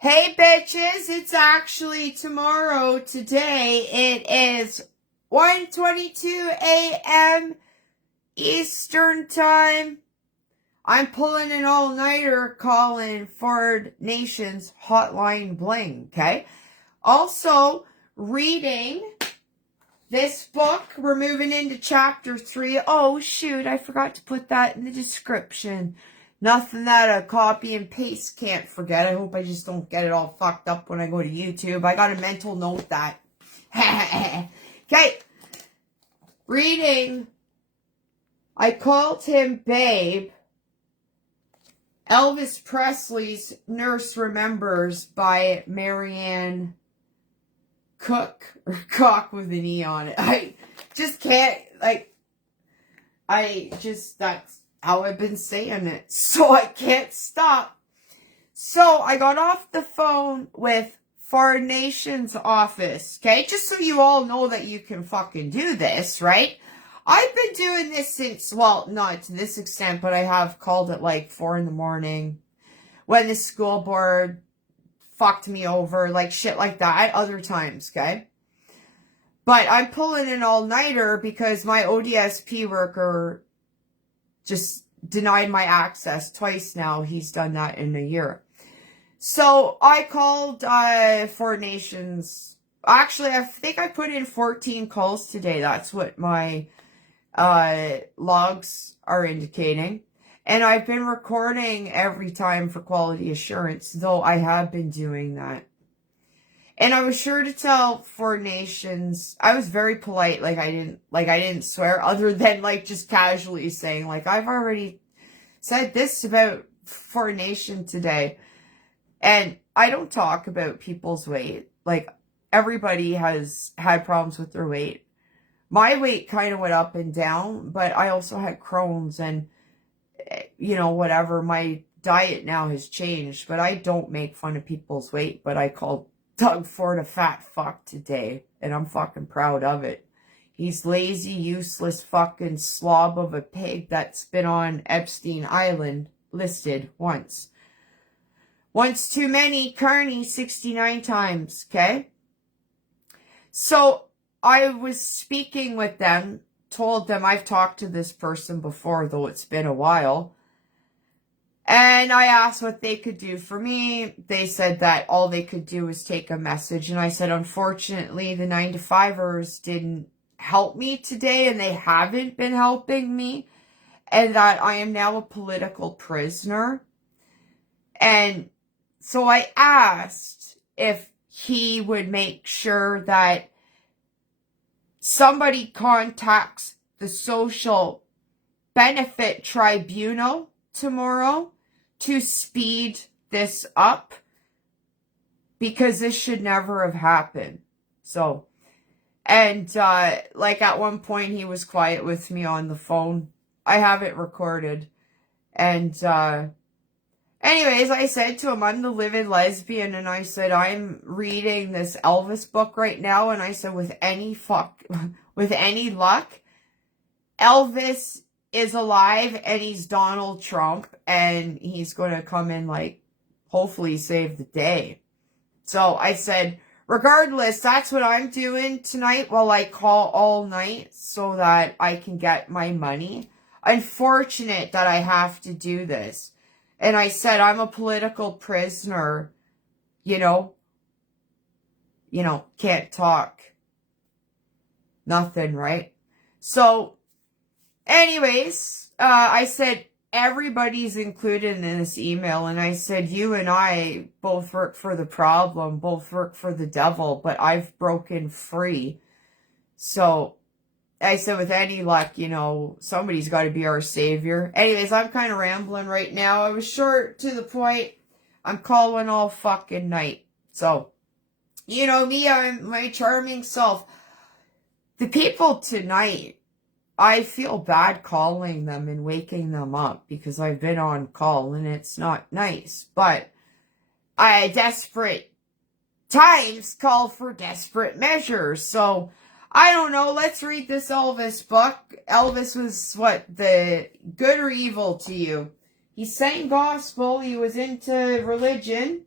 Hey bitches, it's actually tomorrow. Today it is 1:22 a.m. Eastern Time. I'm pulling an all-nighter calling Ford Nation's Hotline Bling, okay? Also, reading this book. We're moving into chapter 3. Oh, shoot, I forgot to put that in the description. Nothing that a copy and paste can't forget. I hope I just don't get it all fucked up when I go to YouTube. I got a mental note that. Okay. Reading. I called him Babe. Elvis Presley's Nurse Remembers by Marian Cocke, or Cocke with an E on it. I just can't, that's how I've been saying it, so I can't stop. So I got off the phone with Ford Nation's office, okay? Just so you all know that you can fucking do this, right? I've been doing this since, well, not to this extent, but I have called at like 4 in the morning when the school board fucked me over, like shit like that, other times, okay? But I'm pulling an all-nighter because my ODSP worker just denied my access twice now. He's done that in a year. So I called Ford Nation's. Actually, I think I put in 14 calls today. That's what my logs are indicating. And I've been recording every time for quality assurance, though I have been doing that. And I was sure to tell Ford Nations. I was very polite, I didn't swear, other than just casually saying I've already said this about Ford Nation today. And I don't talk about people's weight. Everybody has had problems with their weight. My weight kind of went up and down, but I also had Crohn's and whatever. My diet now has changed, but I don't make fun of people's weight. But I called Doug Ford a fat fuck today, and I'm fucking proud of it. He's lazy, useless fucking slob of a pig that's been on Epstein Island listed once. Once too many, Kearney 69 times, okay? So I was speaking with them, told them I've talked to this person before, though it's been a while. And I asked what they could do for me. They said that all they could do was take a message. And I said, unfortunately, the 9-to-5ers didn't help me today, and they haven't been helping me. And that I am now a political prisoner. And so I asked if he would make sure that somebody contacts the Social Benefit Tribunal tomorrow to speed this up, because this should never have happened. So, and at one point he was quiet with me on the phone. I have it recorded. And anyways, I said to him, I'm the livid lesbian, and I said, I'm reading this Elvis book right now, and I said, with any luck, Elvis is alive, and he's Donald Trump, and he's going to come in, hopefully save the day. So I said, regardless, that's what I'm doing tonight while I call all night so that I can get my money. Unfortunate that I have to do this. And I said, I'm a political prisoner, can't talk. Nothing, right? So, anyways, I said, everybody's included in this email. And I said, you and I both work for the problem, both work for the devil, but I've broken free. So, I said, with any luck, somebody's got to be our savior. Anyways, I'm kind of rambling right now. I was short to the point. I'm calling all fucking night. So, me, I'm my charming self. The people tonight, I feel bad calling them and waking them up because I've been on call and it's not nice. But desperate times call for desperate measures. So, I don't know. Let's read this Elvis book. Elvis was the good or evil to you? He sang gospel. He was into religion.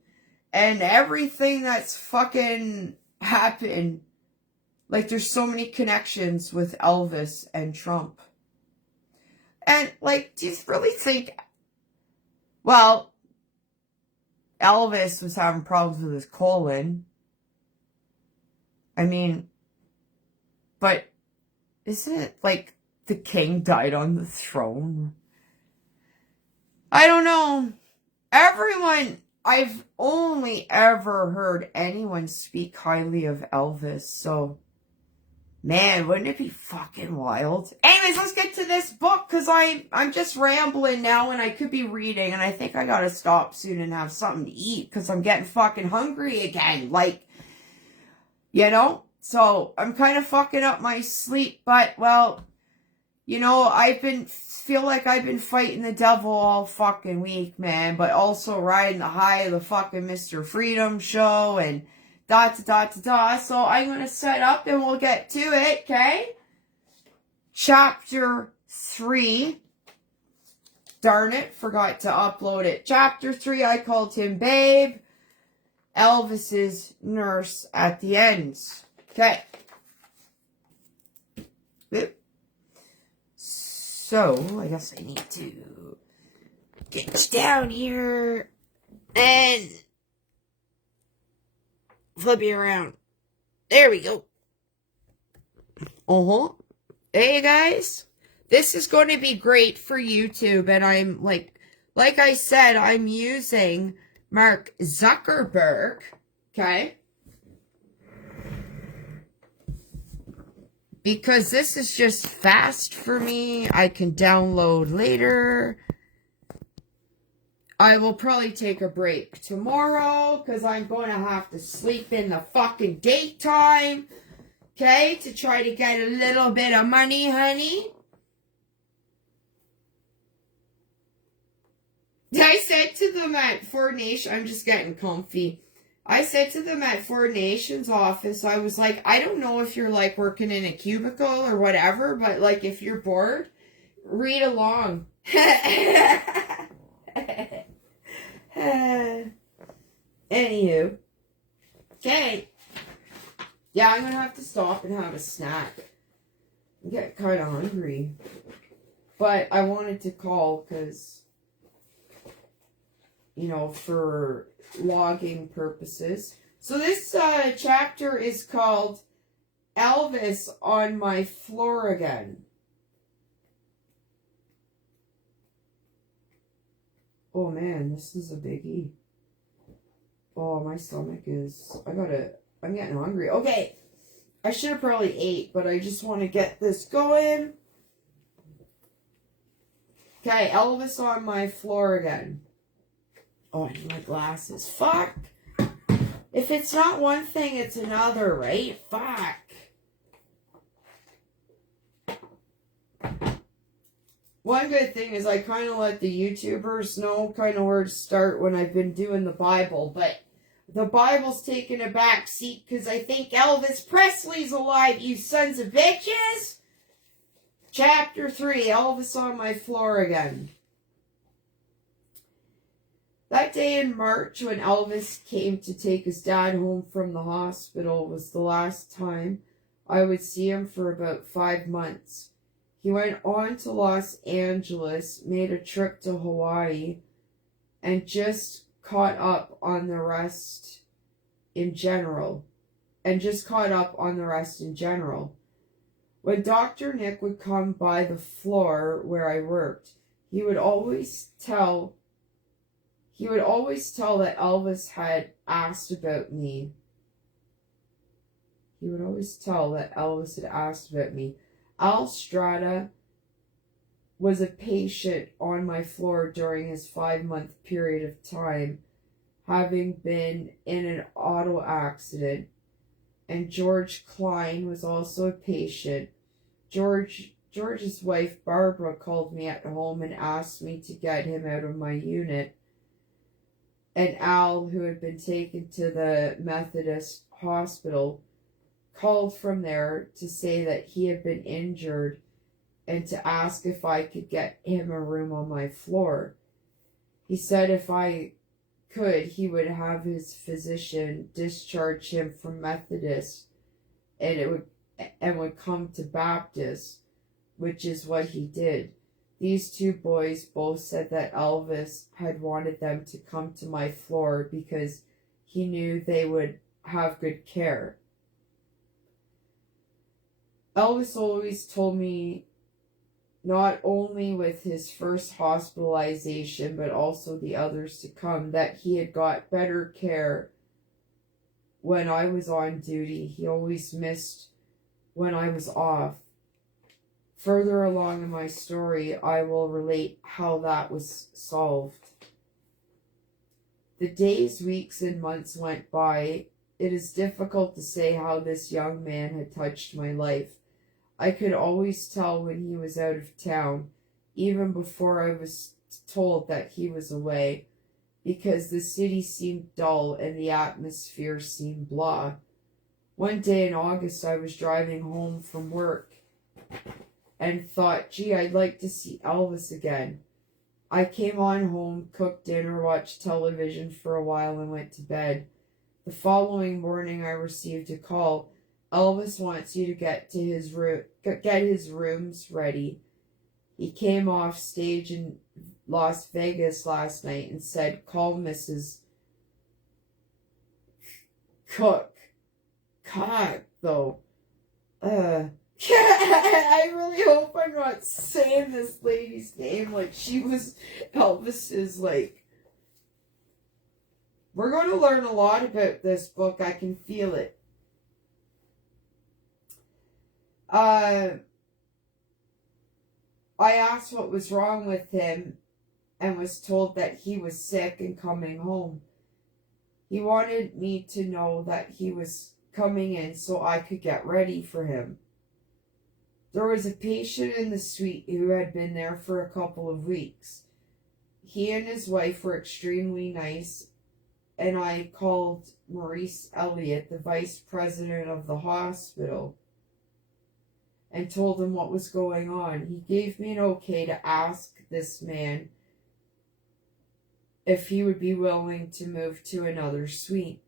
and everything that's fucking happened. Like, there's so many connections with Elvis and Trump. And, like, do you really think... Well, Elvis was having problems with his colon. I mean, but isn't it like the king died on the throne? I don't know. Everyone, I've only ever heard anyone speak highly of Elvis, so... Man, wouldn't it be fucking wild? Anyways, let's get to this book, because I'm just rambling now, and I could be reading, and I think I gotta stop soon and have something to eat, because I'm getting fucking hungry again. Like, you know? So, I'm kind of fucking up my sleep, but, well, you know, feel like I've been fighting the devil all fucking week, man, but also riding the high of the fucking Mr. Freedom show, and... So I'm going to set up and we'll get to it, okay? Chapter 3. Darn it, forgot to upload it. Chapter 3, I called him Babe. Elvis's nurse at the ends. Okay. So, I guess I need to get down here and... flip you around. There we go. Hey guys, this is going to be great for YouTube, and I'm like I said, I'm using Mark Zuckerberg, okay? Because this is just fast for me. I can download later. I will probably take a break tomorrow because I'm going to have to sleep in the fucking daytime. Okay? To try to get a little bit of money, honey. I said to them at Four Nations, I'm just getting comfy. I said to them at Four Nations office, I was like, I don't know if you're like working in a cubicle or whatever, but like if you're bored, read along. Anywho. Okay. Yeah, I'm going to have to stop and have a snack. I'm getting kind of hungry. But I wanted to call because, you know, for logging purposes. So this chapter is called Elvis on My Floor Again. Oh man, this is a biggie. Oh, my stomach is... I'm getting hungry. Okay. I should have probably ate, but I just want to get this going. Okay, Elvis on My Floor Again. Oh, I need my glasses. Fuck. If it's not one thing, it's another, right? Fuck. One good thing is I kind of let the YouTubers know kind of where to start when I've been doing the Bible, but the Bible's taking a back seat because I think Elvis Presley's alive, you sons of bitches! Chapter 3, Elvis on My Floor Again. That day in March when Elvis came to take his dad home from the hospital was the last time I would see him for about 5 months. He went on to Los Angeles, made a trip to Hawaii, and just caught up on the rest in general. When Dr. Nick would come by the floor where I worked, he would always tell that Elvis had asked about me. Al Strada was a patient on my floor during his 5-month period of time, having been in an auto accident, and George Klein was also a patient. George's wife Barbara called me at home and asked me to get him out of my unit, and Al, who had been taken to the Methodist hospital, called from there to say that he had been injured and to ask if I could get him a room on my floor. He said if I could, he would have his physician discharge him from Methodist and would come to Baptist, which is what he did. These two boys both said that Elvis had wanted them to come to my floor because he knew they would have good care. Elvis always told me, not only with his first hospitalization, but also the others to come, that he had got better care when I was on duty. He always missed when I was off. Further along in my story, I will relate how that was solved. The days, weeks, and months went by. It is difficult to say how this young man had touched my life. I could always tell when he was out of town, even before I was told that he was away, because the city seemed dull and the atmosphere seemed blah. One day in August, I was driving home from work and thought, gee, I'd like to see Elvis again. I came on home, cooked dinner, watched television for a while, and went to bed. The following morning, I received a call. Elvis wants you to get his rooms ready. He came off stage in Las Vegas last night and said, call Mrs. Cocke, though. I really hope I'm not saying this lady's name like she was Elvis's, like... We're going to learn a lot about this book. I can feel it. I asked what was wrong with him and was told that he was sick and coming home. He wanted me to know that he was coming in so I could get ready for him. There was a patient in the suite who had been there for a couple of weeks. He and his wife were extremely nice, and I called Maurice Elliott, the vice president of the hospital, and told him what was going on. He gave me an okay to ask this man if he would be willing to move to another suite.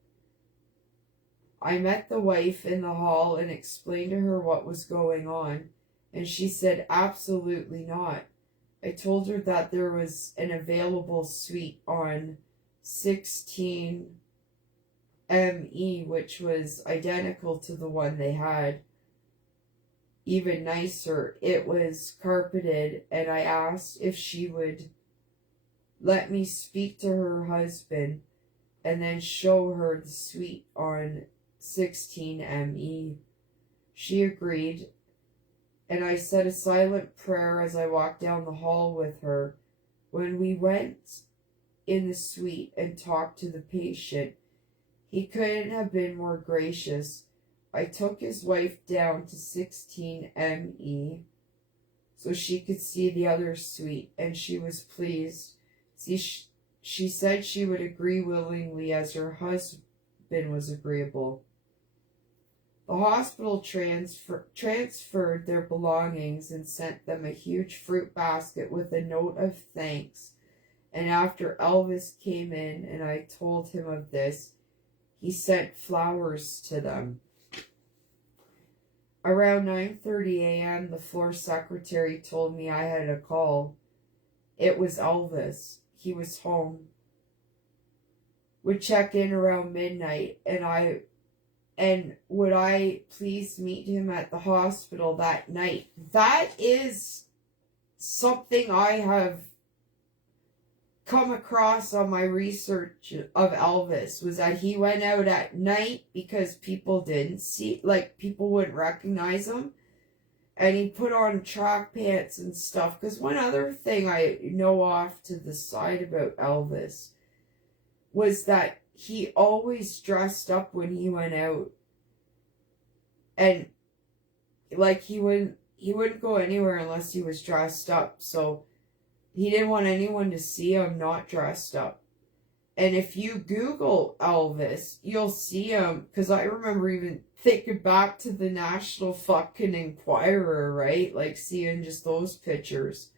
I met the wife in the hall and explained to her what was going on, and she said absolutely not. I told her that there was an available suite on 16 ME, which was identical to the one they had. Even nicer. It was carpeted, and I asked if she would let me speak to her husband and then show her the suite on 16 ME. She agreed, and I said a silent prayer as I walked down the hall with her. When we went in the suite and talked to the patient, he couldn't have been more gracious. I took his wife down to 16 ME so she could see the other suite, and she was pleased. She said she would agree willingly as her husband was agreeable. The hospital transferred their belongings and sent them a huge fruit basket with a note of thanks. And after Elvis came in and I told him of this, he sent flowers to them. Around 9:30 a.m., the floor secretary told me I had a call. It was Elvis. He was home. Would check in around midnight, and would I please meet him at the hospital that night. That is something I have come across on my research of Elvis, was that he went out at night because people didn't see, like, people wouldn't recognize him, and he put on track pants and stuff. Because one other thing I know off to the side about Elvis was that he always dressed up when he went out, and like he wouldn't go anywhere unless he was dressed up. So he didn't want anyone to see him not dressed up. And if you Google Elvis, you'll see him, because I remember even thinking back to the National fucking Enquirer, right? Like seeing just those pictures.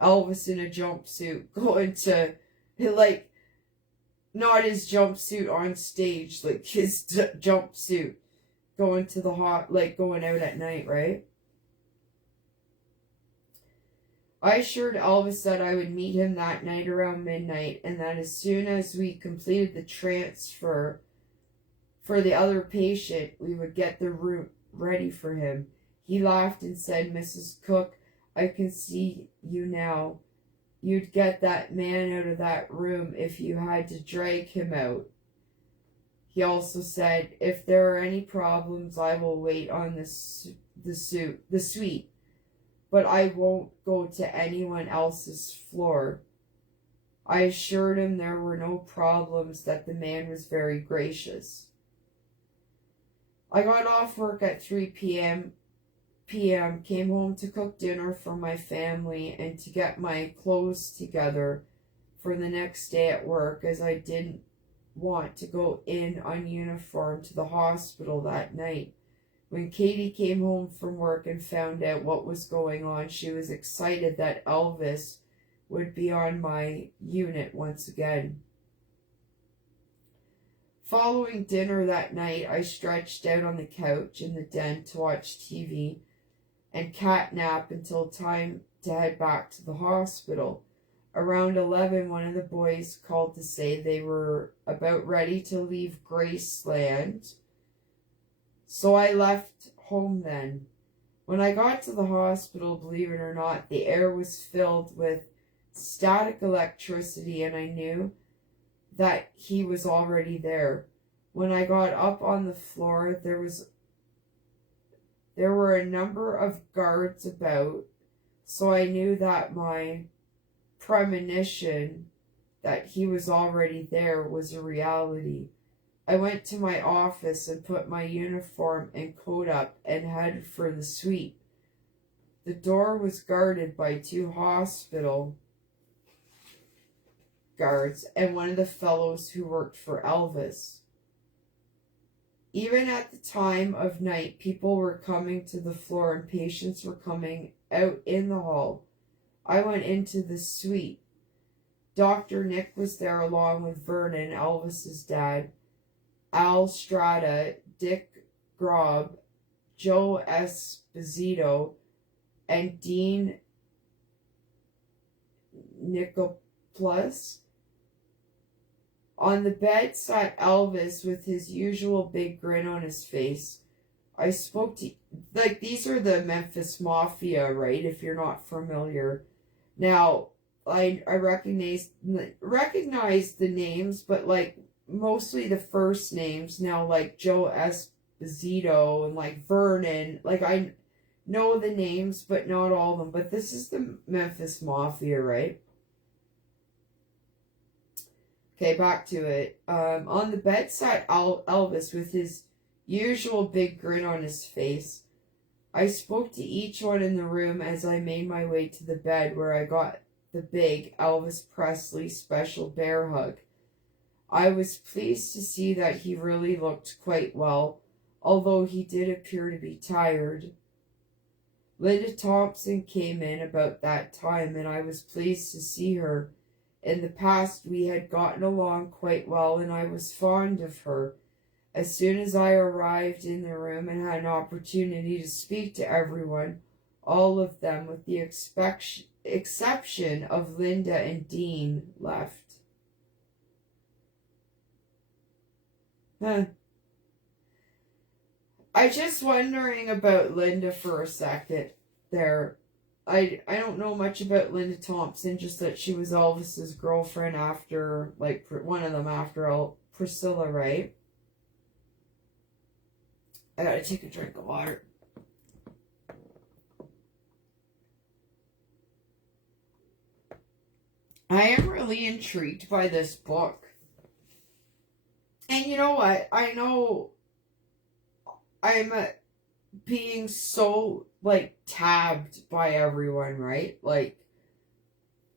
Elvis in a jumpsuit going to, like, not his jumpsuit on stage, like his jumpsuit going to the like going out at night, right? I assured Elvis that I would meet him that night around midnight, and that as soon as we completed the transfer for the other patient, we would get the room ready for him. He laughed and said, "Mrs. Cocke, I can see you now. You'd get that man out of that room if you had to drag him out." He also said, "If there are any problems, I will wait on the suite, but I won't go to anyone else's floor." I assured him there were no problems, that the man was very gracious. I got off work at 3 p.m., came home to cook dinner for my family and to get my clothes together for the next day at work, as I didn't want to go in ununiformed to the hospital that night. When Katie came home from work and found out what was going on, she was excited that Elvis would be on my unit once again. Following dinner that night, I stretched out on the couch in the den to watch TV and catnap until time to head back to the hospital. Around 11, one of the boys called to say they were about ready to leave Graceland, so I left home then. When I got to the hospital, believe it or not, the air was filled with static electricity, and I knew that he was already there. When I got up on the floor, there were a number of guards about, so I knew that my premonition that he was already there was a reality. I went to my office and put my uniform and coat up and headed for the suite. The door was guarded by 2 hospital guards and one of the fellows who worked for Elvis. Even at the time of night, people were coming to the floor and patients were coming out in the hall. I went into the suite. Dr. Nick was there along with Vernon, Elvis's dad, Al Strata, Dick Grob, Joe Esposito, and Dean Nicoplus. On the bed sat Elvis with his usual big grin on his face. I spoke to, like, these are the Memphis Mafia, right, if you're not familiar. Now, I recognize the names, but, like, mostly the first names. Now, like, Joe Esposito and, like, Vernon, like, I know the names, but not all of them. But this is the Memphis Mafia, right? Okay, back to it. On the bed sat Elvis with his usual big grin on his face. I spoke to each one in the room as I made my way to the bed, where I got the big Elvis Presley special bear hug. I was pleased to see that he really looked quite well, although he did appear to be tired. Linda Thompson came in about that time, and I was pleased to see her. In the past, we had gotten along quite well, and I was fond of her. As soon as I arrived in the room and had an opportunity to speak to everyone, all of them, with the exception of Linda and Dean, left. I just wondering about Linda for a second there. I don't know much about Linda Thompson, just that she was Elvis's girlfriend after, like, one of them after Priscilla, right? I gotta take a drink of water. I am really intrigued by this book. And you know what? I know I'm being so, like, tabbed by everyone, right? Like,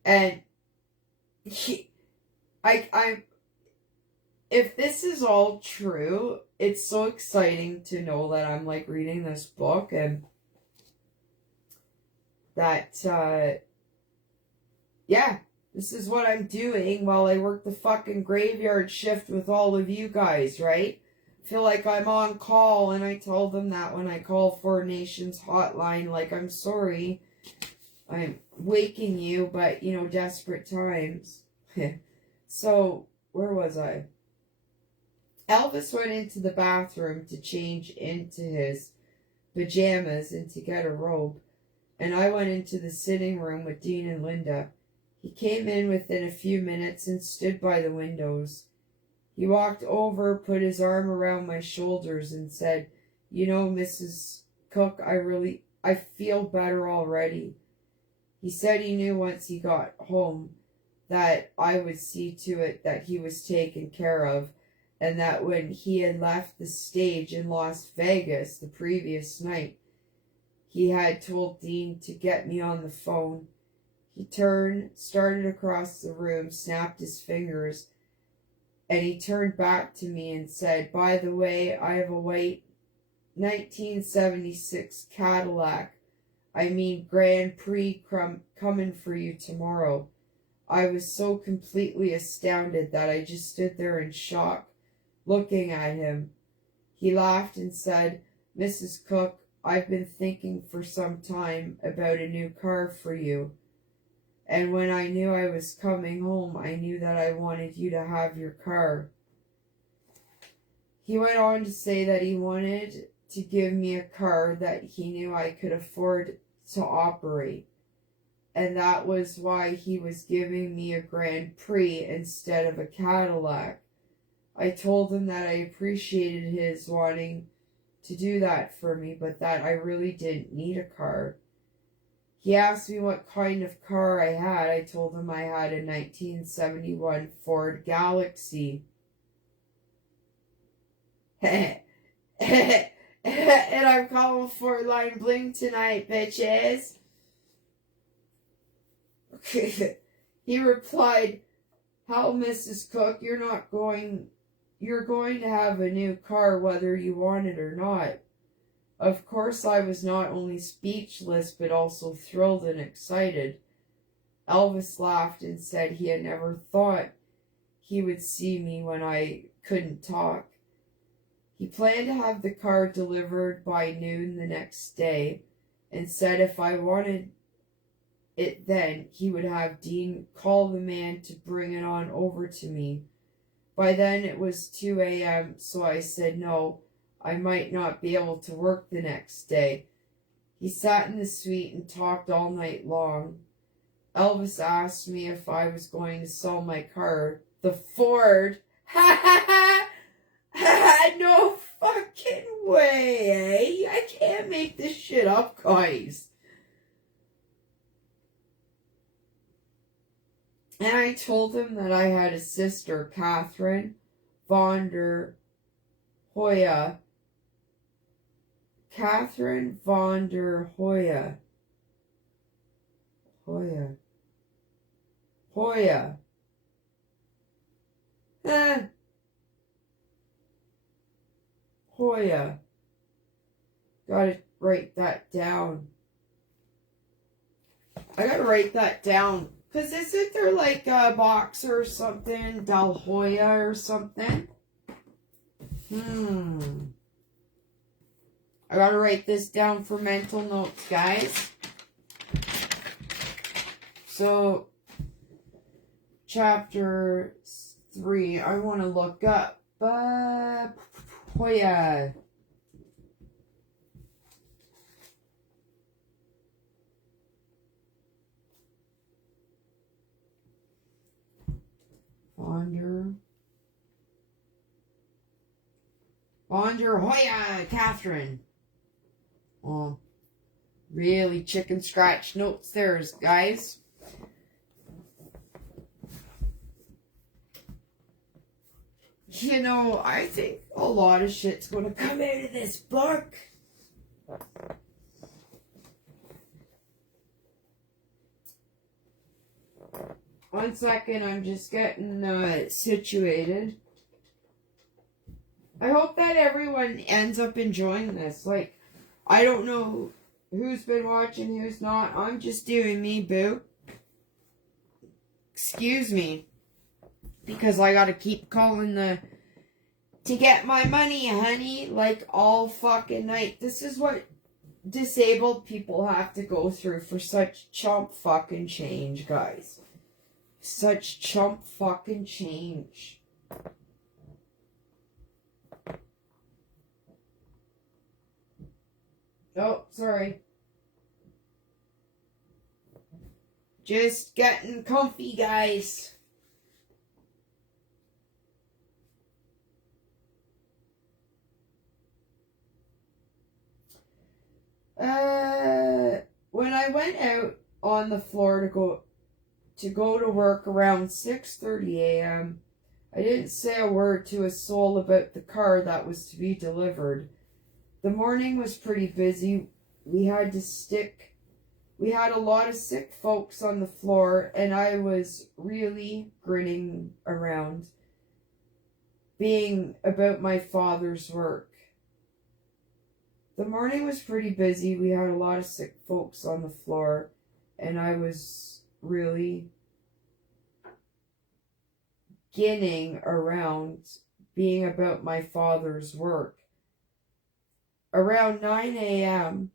and if this is all true, it's so exciting to know that I'm, like, reading this book, and that, yeah, This is what I'm doing while I work the fucking graveyard shift with all of you guys, right? I feel like I'm on call, and I tell them that when I call for Nations hotline, like, I'm sorry, I'm waking you, but, you know, desperate times. So, where was I? Elvis went into the bathroom to change into his pajamas and to get a robe, and I went into the sitting room with Dean and Linda. He came in within a few minutes and stood by the windows. He walked over, put his arm around my shoulders, and said, "You know, Mrs. Cocke, I feel better already." He said he knew once he got home that I would see to it that he was taken care of, and that when he had left the stage in Las Vegas the previous night, he had told Dean to get me on the phone. He turned, started across the room, snapped his fingers, and he turned back to me and said, "By the way, I have a white 1976 Cadillac, Grand Prix coming for you tomorrow." I was so completely astounded that I just stood there in shock, looking at him. He laughed and said, "Mrs. Cocke, I've been thinking for some time about a new car for you. And when I knew I was coming home, I knew that I wanted you to have your car." He went on to say that he wanted to give me a car that he knew I could afford to operate. And that was why he was giving me a Grand Prix instead of a Cadillac. I told him that I appreciated his wanting to do that for me, but that I really didn't need a car. He asked me what kind of car I had. I told him I had a 1971 Ford Galaxy. And I'm calling 4-line bling tonight, bitches. He replied, "How, Mrs. Cocke, you're going to have a new car whether you want it or not." Of course, I was not only speechless, but also thrilled and excited. Elvis laughed and said he had never thought he would see me when I couldn't talk. He planned to have the car delivered by noon the next day, and said if I wanted it then, he would have Dean call the man to bring it on over to me. By then it was 2 a.m., so I said no, I might not be able to work the next day. He sat in the suite and talked all night long. Elvis asked me if I was going to sell my car, the Ford. Ha ha ha! No fucking way, eh? I can't make this shit up, guys. And I told him that I had a sister, Catherine von der Hoya. Catherine von der Hoya. Hoya. Hoya. Gotta write that down. I gotta write that down. Because isn't there like a boxer or something? Del Hoya or something? I gotta write this down for mental notes, guys. So, chapter 3, I want to look up Hoya. Von der Hoya, Catherine. Oh, really chicken scratch notes there, guys. You know, I think a lot of shit's gonna come out of this book. One second, I'm just getting situated. I hope that everyone ends up enjoying this. Like, I don't know who's been watching, who's not. I'm just doing me, boo. Excuse me. Because I gotta keep calling to get my money, honey, like all fucking night. This is what disabled people have to go through for such chump fucking change, guys. Such chump fucking change. Oh, sorry. Just getting comfy, guys. When I went out on the floor to go to work around 6:30 a.m., I didn't say a word to a soul about the car that was to be delivered. The morning was pretty busy. We had a lot of sick folks on the floor, and I was really grinning around, being about my father's work. The morning was pretty busy. We had a lot of sick folks on the floor, and I was really ginning around, being about my father's work. Around 9 a.m.,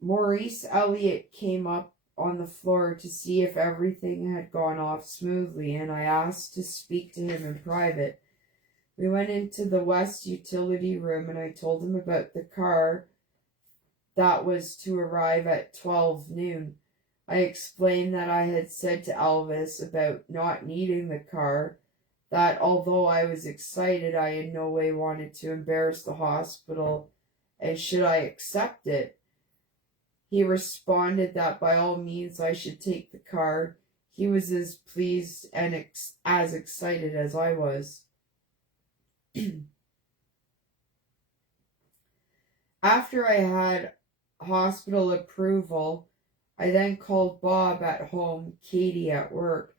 Maurice Elliott came up on the floor to see if everything had gone off smoothly, and I asked to speak to him in private. We went into the West utility room, and I told him about the car that was to arrive at 12 noon. I explained that I had said to Elvis about not needing the car, that although I was excited, I in no way wanted to embarrass the hospital, and should I accept it. He responded that by all means I should take the car. He was as pleased and as excited as I was. After I had hospital approval, I then called Bob at home, Katie at work,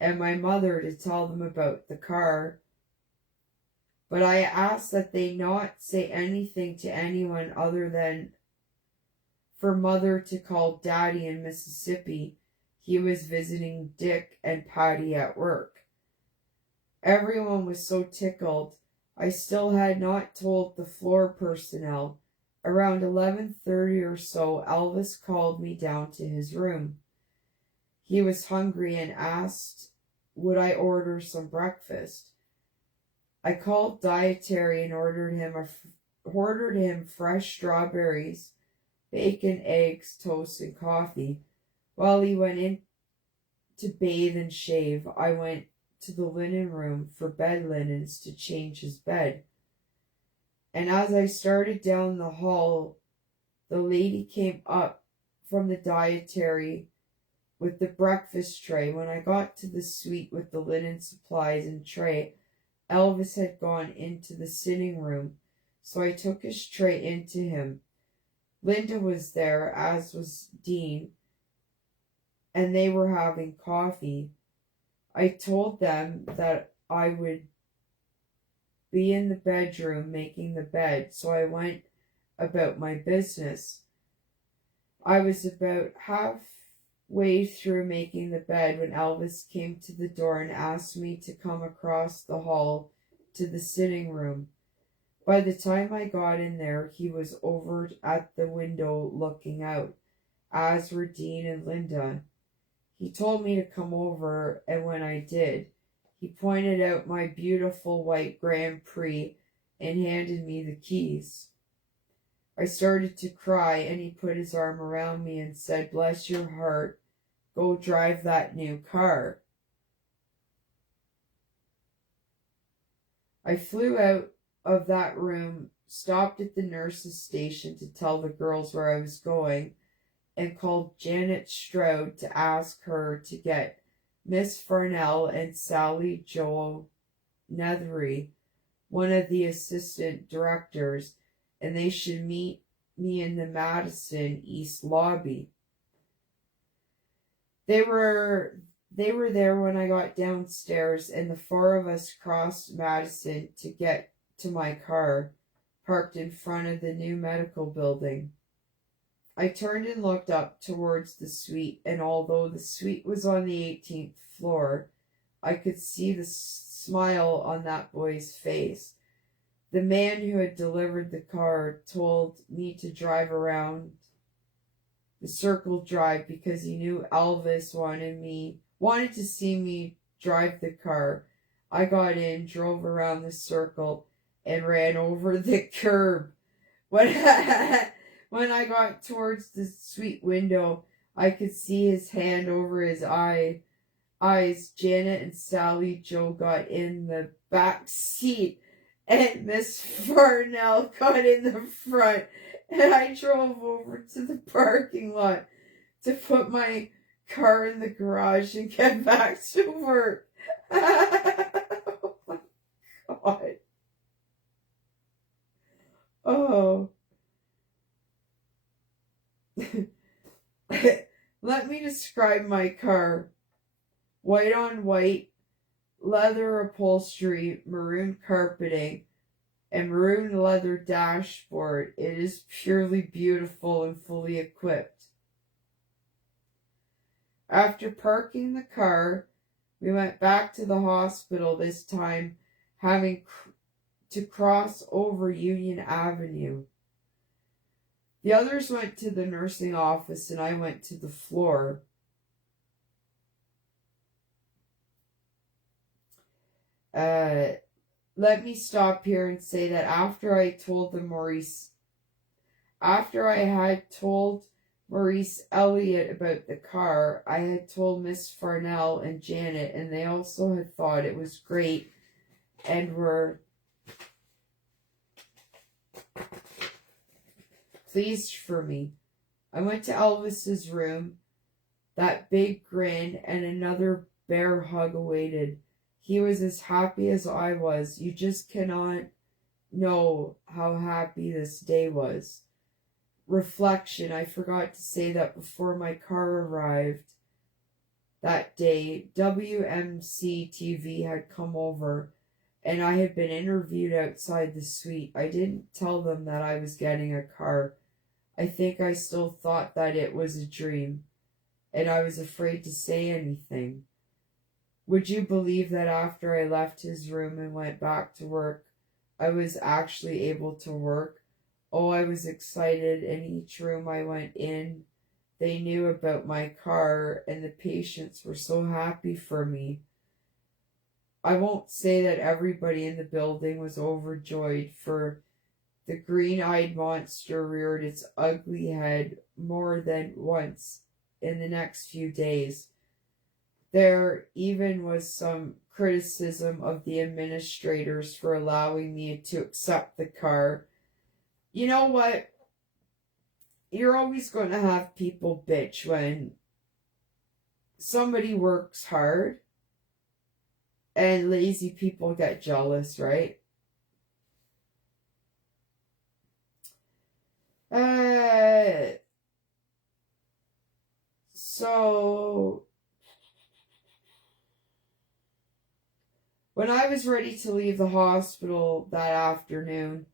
and my mother to tell them about the car. But I asked that they not say anything to anyone other than for Mother to call Daddy in Mississippi. He was visiting Dick and Patty at work. Everyone was so tickled. I still had not told the floor personnel. Around 11:30 or so, Elvis called me down to his room. He was hungry and asked would I order some breakfast. I called Dietary and ordered him fresh strawberries, bacon, eggs, toast, and coffee. While he went in to bathe and shave, I went to the linen room for bed linens to change his bed. And as I started down the hall, the lady came up from the dietary with the breakfast tray. When I got to the suite with the linen supplies and tray, Elvis had gone into the sitting room, so I took his tray into him. Linda was there, as was Dean, and they were having coffee. I told them that I would be in the bedroom making the bed, so I went about my business. I was about halfway through making the bed when Elvis came to the door and asked me to come across the hall to the sitting room. By the time I got in there, he was over at the window looking out, as were Dean and Linda. He told me to come over, and when I did, he pointed out my beautiful white Grand Prix and handed me the keys. I started to cry, and he put his arm around me and said, "Bless your heart, go drive that new car." I flew out of that room, stopped at the nurse's station to tell the girls where I was going, and called Janet Stroud to ask her to get Miss Farnell and Sally Jo Nethery, one of the assistant directors, and they should meet me in the Madison East lobby. They were there when I got downstairs, and the four of us crossed Madison to get to my car, parked in front of the new medical building. I turned and looked up towards the suite, and although the suite was on the 18th floor, I could see the smile on that boy's face. The man who had delivered the car told me to drive around the circle drive because he knew Elvis wanted to see me drive the car. I got in, drove around the circle, and ran over the curb. When I got towards the suite window, I could see his hand over his eyes. Janet and Sally Joe got in the back seat, and Miss Farnell got in the front, and I drove over to the parking lot to put my car in the garage and get back to work. Oh my God. Oh. Let me describe my car. White on white, leather upholstery, maroon carpeting, and maroon leather dashboard. It is purely beautiful and fully equipped. After parking the car, we went back to the hospital, this time having to cross over Union Avenue. The others went to the nursing office and I went to the floor. Let me stop here and say that after I had told Maurice Elliott about the car, I had told Miss Farnell and Janet, and they also had thought it was great and were pleased for me. I went to Elvis's room. That big grin and another bear hug awaited. He was as happy as I was. You just cannot know how happy this day was. Reflection, I forgot to say that before my car arrived that day, WMC TV had come over and I had been interviewed outside the suite. I didn't tell them that I was getting a car. I think I still thought that it was a dream, and I was afraid to say anything. Would you believe that after I left his room and went back to work, I was actually able to work? Oh, I was excited. In each room I went in, they knew about my car, and the patients were so happy for me. I won't say that everybody in the building was overjoyed, for the green-eyed monster reared its ugly head more than once in the next few days. There even was some criticism of the administrators for allowing me to accept the car. You know what? You're always going to have people bitch when somebody works hard and lazy people get jealous, right? So when I was ready to leave the hospital that afternoon,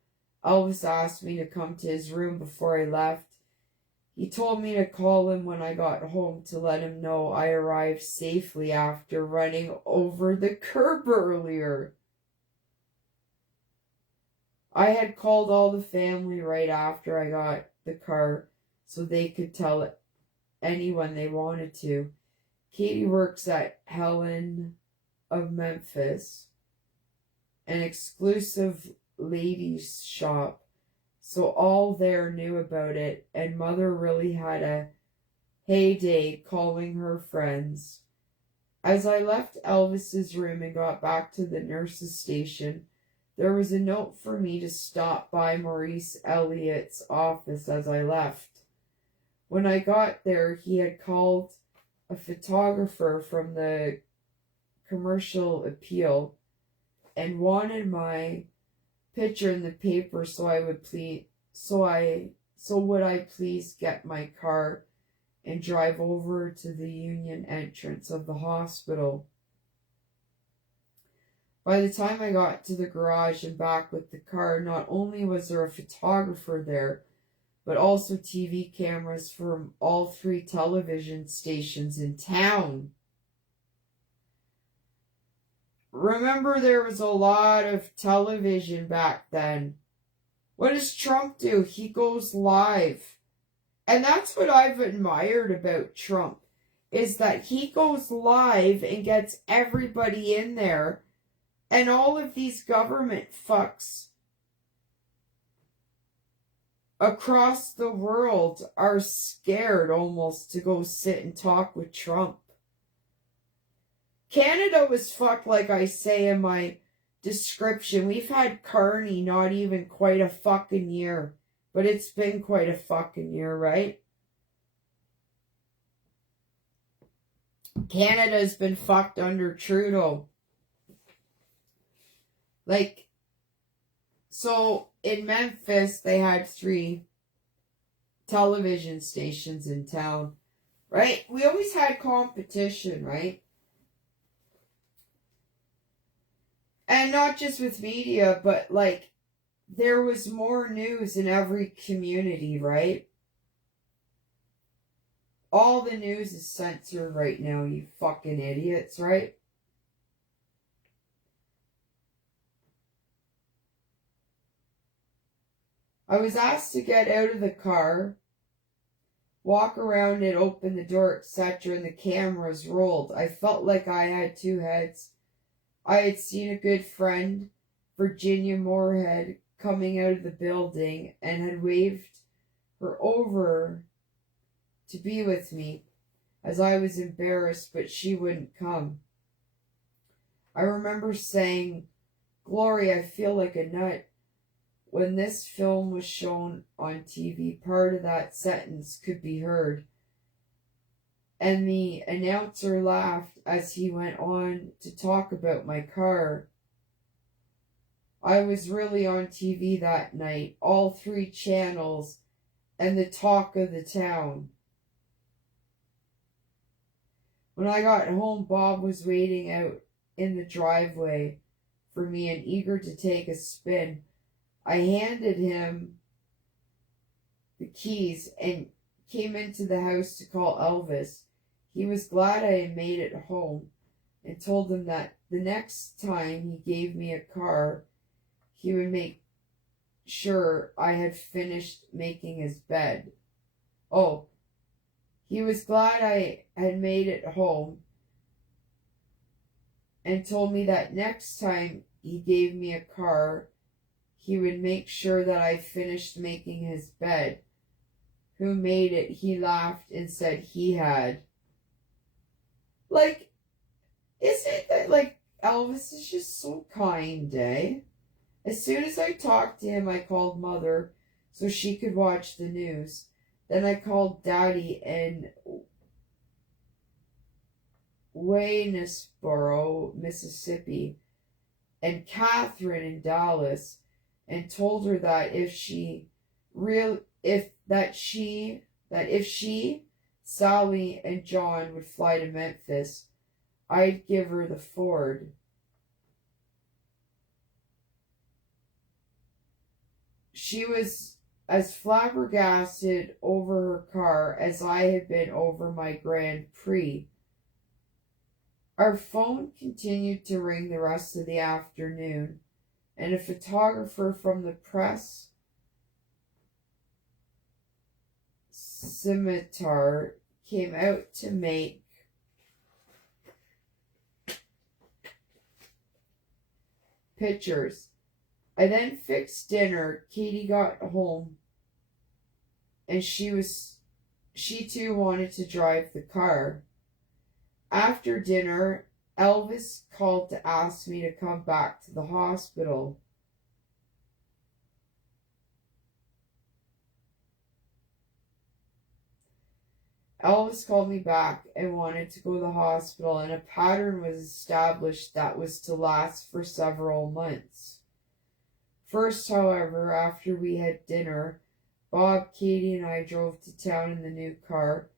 Elvis asked me to come to his room before I left. He told me to call him when I got home to let him know I arrived safely after running over the curb earlier. I had called all the family right after I got the car so they could tell anyone they wanted to. Katie works at Helen of Memphis, an exclusive ladies' shop, so all there knew about it, and Mother really had a heyday calling her friends. As I left Elvis's room and got back to the nurse's station, there was a note for me to stop by Maurice Elliott's office as I left. When I got there, he had called a photographer from the Commercial Appeal and wanted my picture in the paper so would I please get my car and drive over to the Union entrance of the hospital. By the time I got to the garage and back with the car, not only was there a photographer there, but also TV cameras from all 3 television stations in town. Remember, there was a lot of television back then. What does Trump do? He goes live. And that's what I've admired about Trump, is that he goes live and gets everybody in there. And all of these government fucks across the world are scared almost to go sit and talk with Trump. Canada was fucked, like I say in my description. We've had Carney not even quite a fucking year. But it's been quite a fucking year, right? Canada's been fucked under Trudeau. Like, so in Memphis, they had 3 television stations in town, right? We always had competition, right? And not just with media, but like, there was more news in every community, right? All the news is censored right now, you fucking idiots, right? I was asked to get out of the car, walk around and open the door, etc., and the cameras rolled. I felt like I had 2 heads. I had seen a good friend, Virginia Moorhead, coming out of the building and had waved her over to be with me, as I was embarrassed, but she wouldn't come. I remember saying, "Glory, I feel like a nut." When this film was shown on TV, part of that sentence could be heard. And the announcer laughed as he went on to talk about my car. I was really on TV that night, all 3 channels, and the talk of the town. When I got home, Bob was waiting out in the driveway for me and eager to take a spin. I handed him the keys and came into the house to call Elvis. He was glad I had made it home and told him that the next time he gave me a car, he would make sure I had finished making his bed. Oh, he was glad I had made it home and told me that next time he gave me a car, he would make sure that I finished making his bed. Who made it? He laughed and said he had. Like, isn't that like Elvis is just so kind, eh? As soon as I talked to him, I called Mother so she could watch the news. Then I called Daddy in Waynesboro, Mississippi, and Catherine in Dallas, and told her that if she, Sally, and John would fly to Memphis, I'd give her the Ford. She was as flabbergasted over her car as I had been over my Grand Prix. Our phone continued to ring the rest of the afternoon, and a photographer from the press scimitar came out to make pictures. I then fixed dinner. Katie got home, and she too wanted to drive the car. After dinner, Elvis called to ask me to come back to the hospital. Elvis called me back and wanted to go to the hospital, and a pattern was established that was to last for several months. First, however, after we had dinner, Bob, Katie, and I drove to town in the new car,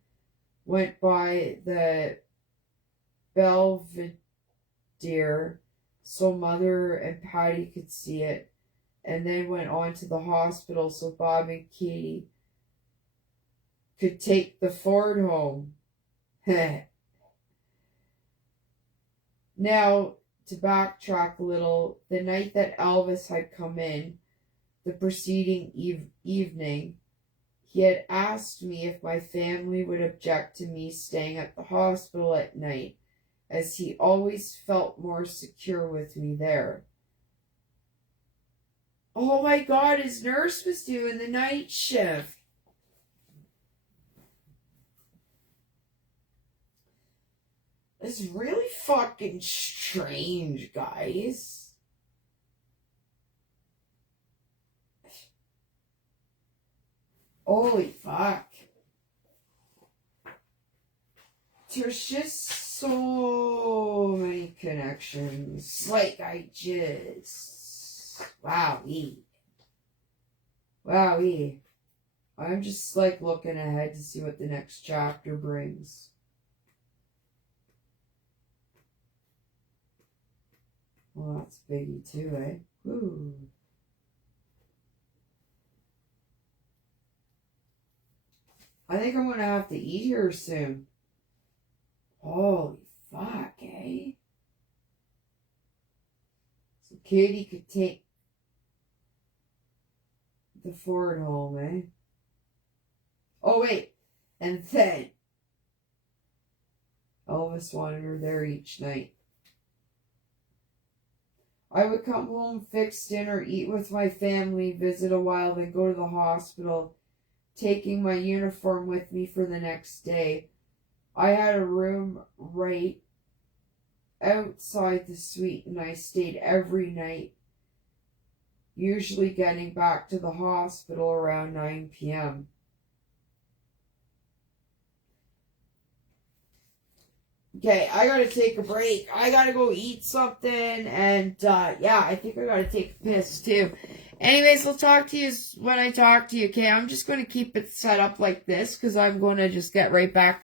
went by the Belvedere so Mother and Patty could see it, and then went on to the hospital so Bob and Katie could take the Ford home. Now, to backtrack a little, the night that Elvis had come in, the preceding evening, he had asked me if my family would object to me staying at the hospital at night, as he always felt more secure with me there. Oh my God, his nurse was doing the night shift. It's really fucking strange, guys. Holy fuck. There's just so many connections. Like, Wowee. I'm just, like, looking ahead to see what the next chapter brings. Well, that's biggie too, eh? Ooh. I think I'm gonna have to eat here soon. Holy fuck, eh? So Katie could take the Ford home, eh? Oh, wait. And then Elvis wanted her there each night. I would come home, fix dinner, eat with my family, visit a while, then go to the hospital, taking my uniform with me for the next day. I had a room right outside the suite, and I stayed every night, usually getting back to the hospital around 9 p.m. Okay, I gotta take a break. I gotta go eat something, and yeah, I think I gotta take a piss too. Anyways, I'll talk to you when I talk to you, okay? I'm just gonna keep it set up like this, because I'm gonna just get right back